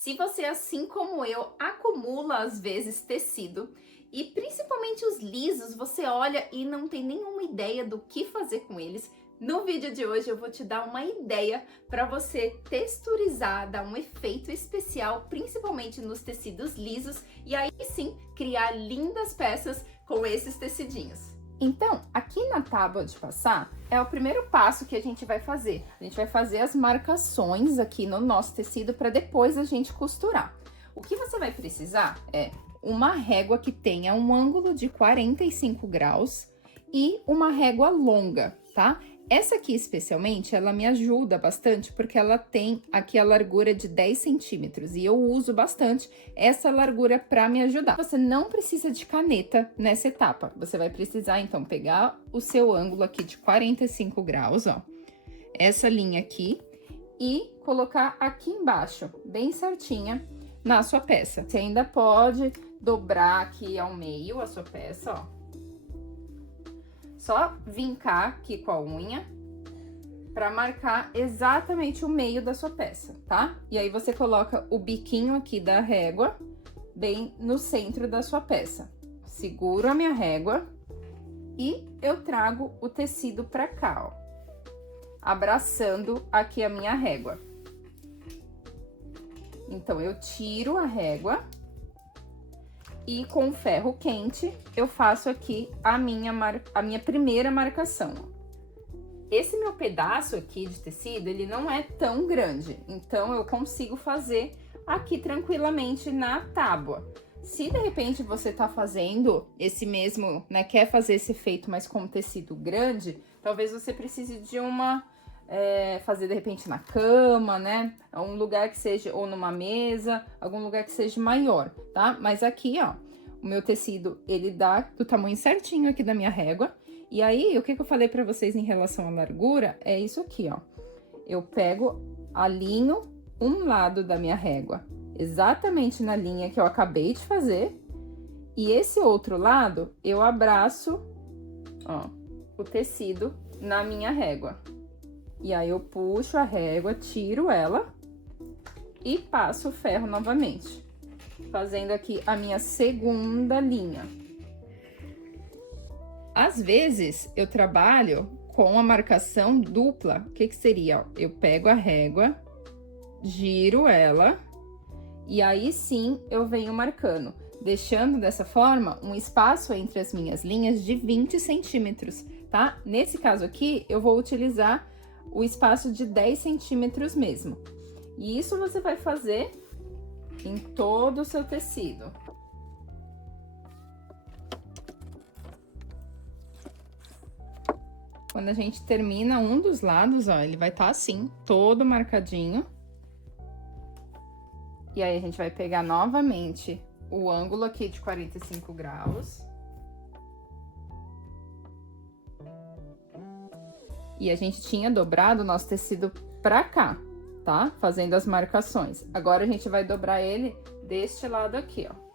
Se você, assim como eu, acumula às vezes tecido e principalmente os lisos, você olha e não tem nenhuma ideia do que fazer com eles, no vídeo de hoje eu vou te dar uma ideia para você texturizar, dar um efeito especial, principalmente nos tecidos lisos, e aí sim criar lindas peças com esses tecidinhos. Então, aqui na tábua de passar, é o primeiro passo que a gente vai fazer. A gente vai fazer as marcações aqui no nosso tecido para depois a gente costurar. O que você vai precisar é uma régua que tenha um ângulo de 45 graus e uma régua longa, tá? Essa aqui, especialmente, ela me ajuda bastante porque ela tem aqui a largura de 10 centímetros e eu uso bastante essa largura para me ajudar. Você não precisa de caneta nessa etapa. Você vai precisar, então, pegar o seu ângulo aqui de 45 graus, ó, essa linha aqui, e colocar aqui embaixo, bem certinha, na sua peça. Você ainda pode dobrar aqui ao meio a sua peça, ó. Só vincar aqui com a unha para marcar exatamente o meio da sua peça, tá? E aí você coloca o biquinho aqui da régua bem no centro da sua peça. Seguro a minha régua e eu trago o tecido para cá, ó, abraçando aqui a minha régua. Então, eu tiro a régua e com o ferro quente eu faço aqui a minha primeira marcação. Esse meu pedaço aqui de tecido, ele não é tão grande, então eu consigo fazer aqui tranquilamente na tábua. Se de repente você tá fazendo esse mesmo, né, quer fazer esse efeito, mas com tecido grande, talvez você precise de fazer de repente na cama, né? Um lugar que seja, ou numa mesa, algum lugar que seja maior, tá? Mas aqui, ó, o meu tecido, ele dá do tamanho certinho aqui da minha régua. E aí, o que eu falei pra vocês em relação à largura, é isso aqui, ó. Eu pego, alinho um lado da minha régua, exatamente na linha que eu acabei de fazer. E esse outro lado, eu abraço, ó, o tecido na minha régua. E aí, eu puxo a régua, tiro ela e passo o ferro novamente, fazendo aqui a minha segunda linha. Às vezes, eu trabalho com a marcação dupla. O que que seria? Ó, eu pego a régua, giro ela e aí sim eu venho marcando, deixando dessa forma um espaço entre as minhas linhas de 20 centímetros, tá? Nesse caso aqui, eu vou utilizar o espaço de 10 centímetros mesmo. E isso você vai fazer em todo o seu tecido. Quando a gente termina um dos lados, ó, ele vai estar assim, todo marcadinho. E aí, a gente vai pegar novamente o ângulo aqui de 45 graus. E a gente tinha dobrado o nosso tecido pra cá, tá? Fazendo as marcações. Agora, a gente vai dobrar ele deste lado aqui, ó.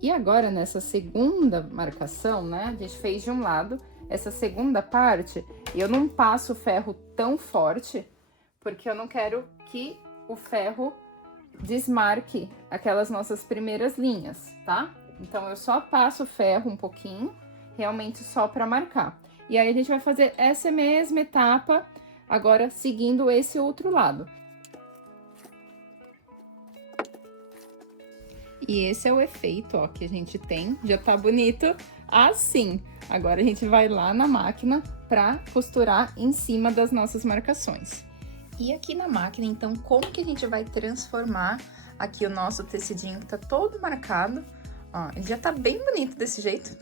E agora, nessa segunda marcação, né? A gente fez de um lado. Essa segunda parte, eu não passo o ferro tão forte, porque eu não quero que o ferro desmarque aquelas nossas primeiras linhas, tá? Então, eu só passo o ferro um pouquinho, realmente só para marcar. E aí, a gente vai fazer essa mesma etapa, agora seguindo esse outro lado. E esse é o efeito, ó, que a gente tem, já tá bonito assim. Agora, a gente vai lá na máquina pra costurar em cima das nossas marcações. E aqui na máquina, então, como que a gente vai transformar aqui o nosso tecidinho que tá todo marcado? Ó, ele já tá bem bonito desse jeito.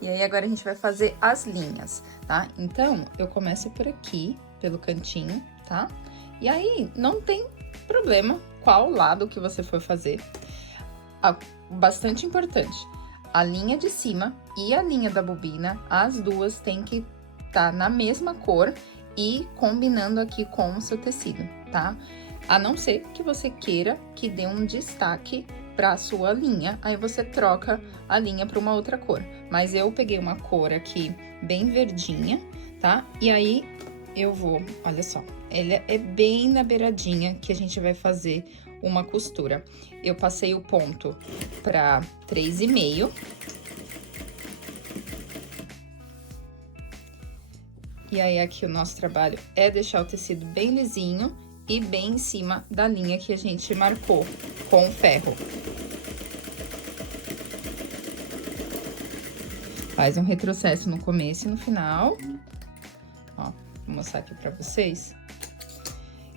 E aí, agora a gente vai fazer as linhas, tá? Então, eu começo por aqui, pelo cantinho, tá? E aí, não tem problema qual lado que você for fazer. Bastante importante, a linha de cima e a linha da bobina, as duas têm que estar na mesma cor e combinando aqui com o seu tecido, tá? A não ser que você queira que dê um destaque para a sua linha, aí você troca a linha para uma outra cor. Mas eu peguei uma cor aqui bem verdinha, tá? E aí, eu vou, olha só, ela é bem na beiradinha que a gente vai fazer uma costura. Eu passei o ponto pra 3,5. E aí, aqui o nosso trabalho é deixar o tecido bem lisinho e bem em cima da linha que a gente marcou com o ferro. Faz um retrocesso no começo e no final. Ó, vou mostrar aqui pra vocês.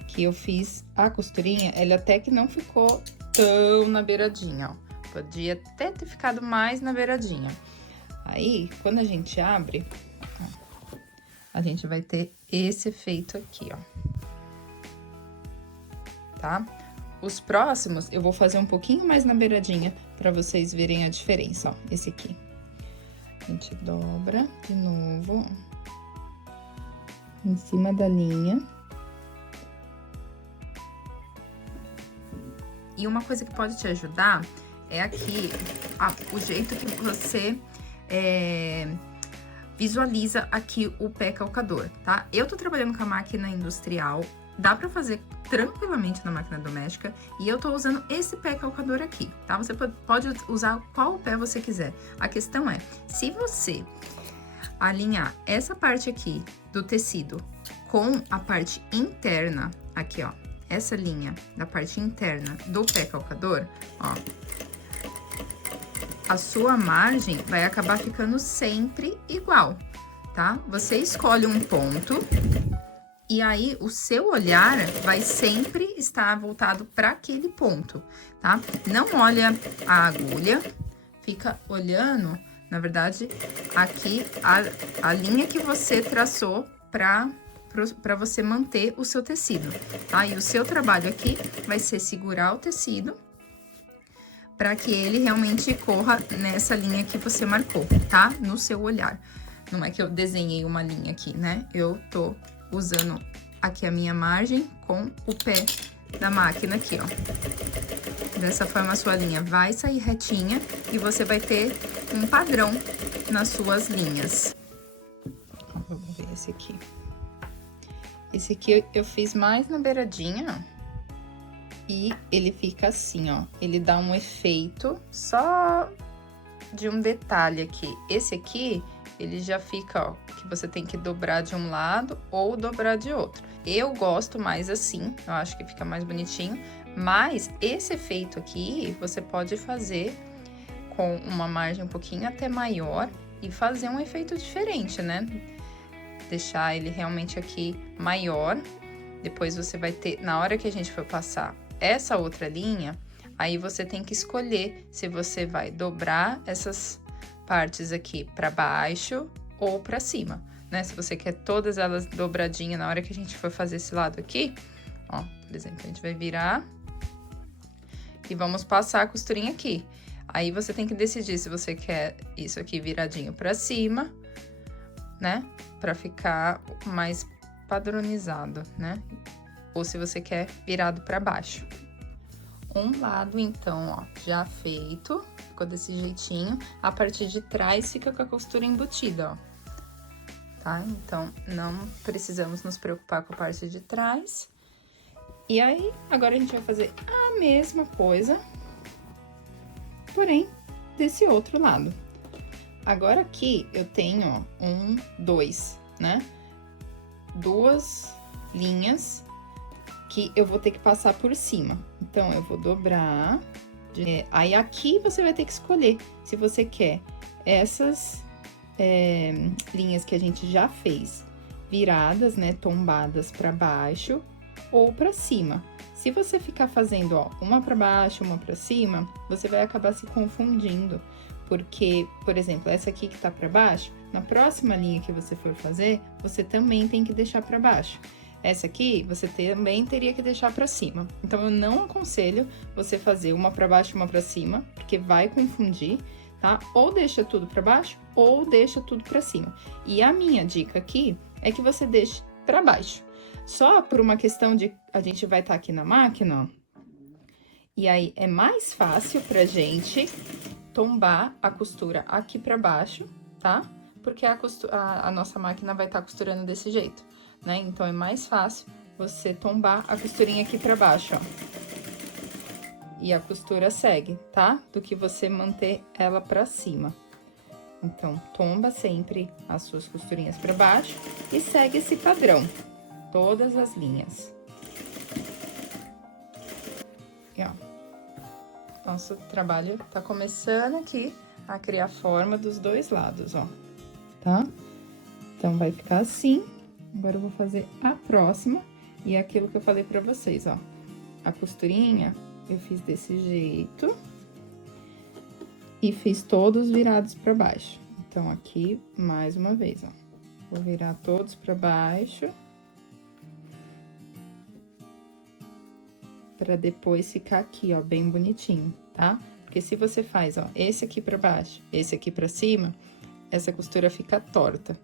Que eu fiz a costurinha, ela até que não ficou tão na beiradinha, ó. Podia até ter ficado mais na beiradinha. Aí, quando a gente abre, ó, a gente vai ter esse efeito aqui, ó. Tá? Os próximos, eu vou fazer um pouquinho mais na beiradinha, pra vocês verem a diferença, ó. Esse aqui. A gente dobra de novo, ó, em cima da linha. E uma coisa que pode te ajudar é aqui, o jeito que você visualiza aqui o pé calcador, tá? Eu tô trabalhando com a máquina industrial, dá pra fazer tranquilamente na máquina doméstica, e eu tô usando esse pé calcador aqui, tá? Você pode usar qual pé você quiser. A questão é, se você alinhar essa parte aqui do tecido com a parte interna, aqui, ó, essa linha da parte interna do pé calcador, ó, a sua margem vai acabar ficando sempre igual, tá? Você escolhe um ponto e aí o seu olhar vai sempre estar voltado para aquele ponto, tá? Não olha a agulha, fica olhando, na verdade, aqui a linha que você traçou para você manter o seu tecido, tá? E o seu trabalho aqui vai ser segurar o tecido para que ele realmente corra nessa linha que você marcou, tá? No seu olhar. Não é que eu desenhei uma linha aqui, né? Eu tô usando aqui a minha margem com o pé da máquina aqui, ó. Dessa forma, a sua linha vai sair retinha e você vai ter um padrão nas suas linhas. Vamos ver esse aqui. Esse aqui eu fiz mais na beiradinha, ó. E ele fica assim, ó. Ele dá um efeito só de um detalhe aqui. Esse aqui, ele já fica, ó, que você tem que dobrar de um lado ou dobrar de outro. Eu gosto mais assim, eu acho que fica mais bonitinho. Mas esse efeito aqui, você pode fazer com uma margem um pouquinho até maior e fazer um efeito diferente, né? Deixar ele realmente aqui maior. Depois você vai ter, na hora que a gente for passar essa outra linha, aí você tem que escolher se você vai dobrar essas partes aqui para baixo ou para cima, né? Se você quer todas elas dobradinhas na hora que a gente for fazer esse lado aqui, ó, por exemplo, a gente vai virar e vamos passar a costurinha aqui. Aí você tem que decidir se você quer isso aqui viradinho para cima, né? Para ficar mais padronizado, né? Ou se você quer virado para baixo. Um lado, então, ó, já feito, ficou desse jeitinho. A partir de trás fica com a costura embutida, ó. Tá? Então, não precisamos nos preocupar com a parte de trás. E aí, agora a gente vai fazer a mesma coisa, porém, desse outro lado. Agora aqui, eu tenho, ó, dois, né? Duas linhas que eu vou ter que passar por cima. Então, eu vou dobrar. Aí, aqui você vai ter que escolher se você quer essas linhas que a gente já fez viradas, né, tombadas para baixo ou para cima. Se você ficar fazendo, ó, uma para baixo, uma para cima, você vai acabar se confundindo. Porque, por exemplo, essa aqui que tá para baixo, na próxima linha que você for fazer, você também tem que deixar para baixo. Essa aqui, você também teria que deixar para cima. Então, eu não aconselho você fazer uma para baixo e uma para cima, porque vai confundir, tá? Ou deixa tudo para baixo, ou deixa tudo para cima. E a minha dica aqui é que você deixe para baixo. Só por uma questão de... A gente vai estar aqui na máquina, ó. E aí, é mais fácil pra gente tombar a costura aqui pra baixo, tá? porque a nossa máquina vai estar costurando desse jeito, né? Então, é mais fácil você tombar a costurinha aqui pra baixo, ó. E a costura segue, tá? Do que você manter ela pra cima. Então, tomba sempre as suas costurinhas pra baixo e segue esse padrão, todas as linhas. E, ó, nosso trabalho tá começando aqui a criar forma dos dois lados, ó, tá? Então, vai ficar assim. Agora, eu vou fazer a próxima, e é aquilo que eu falei pra vocês, ó. A costurinha, eu fiz desse jeito. E fiz todos virados pra baixo. Então, aqui, mais uma vez, ó. Vou virar todos pra baixo. Pra depois ficar aqui, ó, bem bonitinho, tá? Porque se você faz, ó, esse aqui pra baixo, esse aqui pra cima, essa costura fica torta,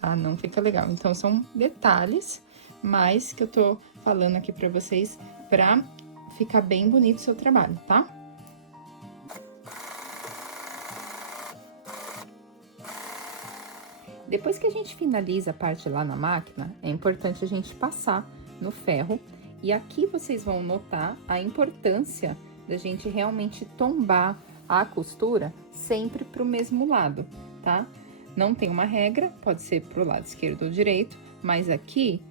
tá? Não fica legal. Então, são detalhes, mas que eu tô falando aqui pra vocês pra ficar bem bonito o seu trabalho, tá? Depois que a gente finaliza a parte lá na máquina, é importante a gente passar no ferro. E aqui vocês vão notar a importância da gente realmente tombar a costura sempre pro mesmo lado, tá? Não tem uma regra, pode ser pro lado esquerdo ou direito, mas aqui,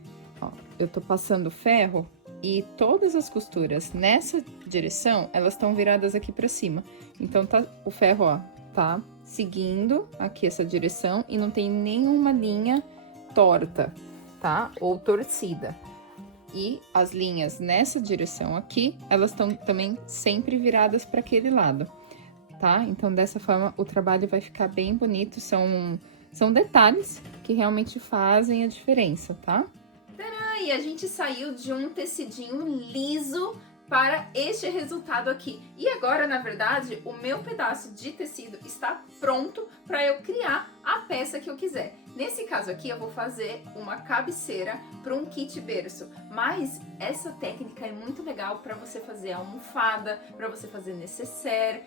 ó, eu tô passando o ferro e todas as costuras nessa direção, elas estão viradas aqui pra cima. Então, tá, o ferro, ó, tá seguindo aqui essa direção e não tem nenhuma linha torta, tá? Ou torcida. E as linhas nessa direção aqui, elas estão também sempre viradas para aquele lado, tá? Então, dessa forma, o trabalho vai ficar bem bonito. São detalhes que realmente fazem a diferença, tá? Tadã! E a gente saiu de um tecidinho liso para este resultado aqui. E agora, na verdade, o meu pedaço de tecido está pronto para eu criar a peça que eu quiser. Nesse caso aqui, eu vou fazer uma cabeceira para um kit berço, mas essa técnica é muito legal para você fazer almofada, para você fazer nécessaire,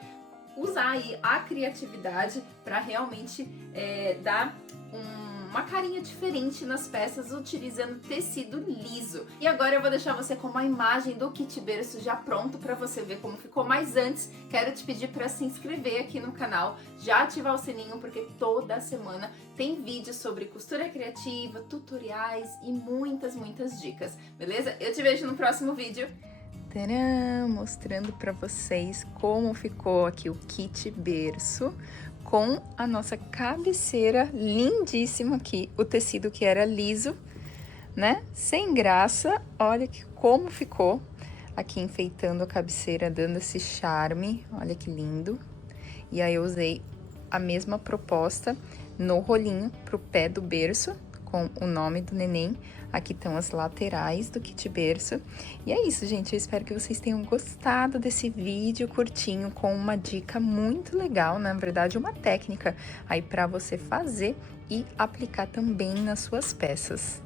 usar aí a criatividade para realmente dar uma carinha diferente nas peças utilizando tecido liso. E agora eu vou deixar você com uma imagem do kit berço já pronto para você ver como ficou. Mas antes, quero te pedir para se inscrever aqui no canal, já ativar o sininho, porque toda semana tem vídeos sobre costura criativa, tutoriais e muitas dicas, beleza? Eu te vejo no próximo vídeo. Tcharam! Mostrando para vocês como ficou aqui o kit berço com a nossa cabeceira lindíssima aqui, o tecido que era liso, né? Sem graça, olha como ficou aqui enfeitando a cabeceira, dando esse charme, olha que lindo. E aí eu usei a mesma proposta no rolinho pro pé do berço, com o nome do neném. Aqui estão as laterais do kit berço. E é isso, gente. Eu espero que vocês tenham gostado desse vídeo curtinho com uma dica muito legal, na verdade, uma técnica aí para você fazer e aplicar também nas suas peças.